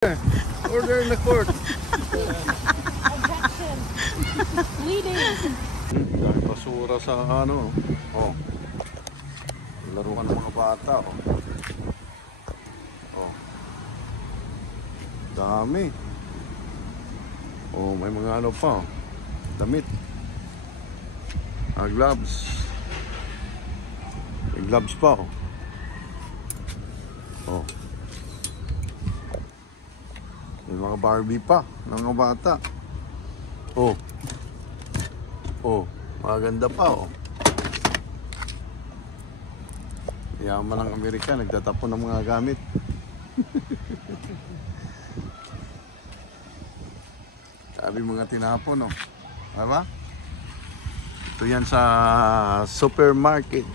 Order in the court. Objection. Bleeding. Dahil basura sa ano. Oh. Laruan ng mga bata. Oh. Oh. Dami. Oh, may mga ano pa. Oh. Damit. Gloves. May gloves pa. Oh. Oh. May mga Barbie pa ng mga bata. Oh. Oh, maganda pa oh. Yaman ng Amerika, nagtatapon ng mga gamit. Sabi mga tinapon oh. Diba? Ito yan sa supermarket.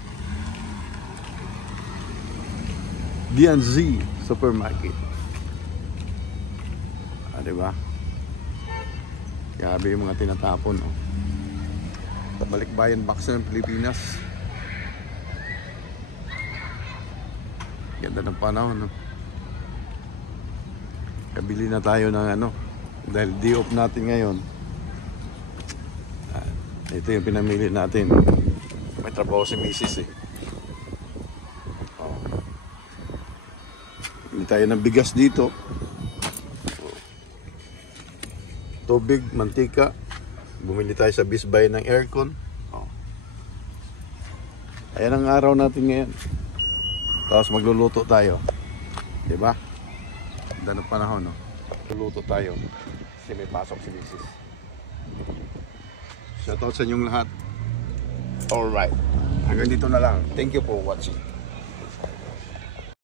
D&Z supermarket. Diba? Grabe yung mga tinatapon oh. Sa balikbayan box ng Pilipinas. Ganda ng panahon no? Kabili na tayo ng ano dahil day-off natin ngayon. Ito yung pinamili natin. May trabaho si Mrs. eh. Oh. Bili tayo ng bigas dito. Tubig, mantika. Bumili tayo sa Bisbay ng aircon. Oh. Ayan ang araw natin ngayon. Tapos magluluto tayo. Diba? Ganda ng panahon, no? Magluluto tayo. Kasi may pasok si Mrs. Shoutout sa inyong lahat. Alright. Hanggang dito na lang. Thank you for watching.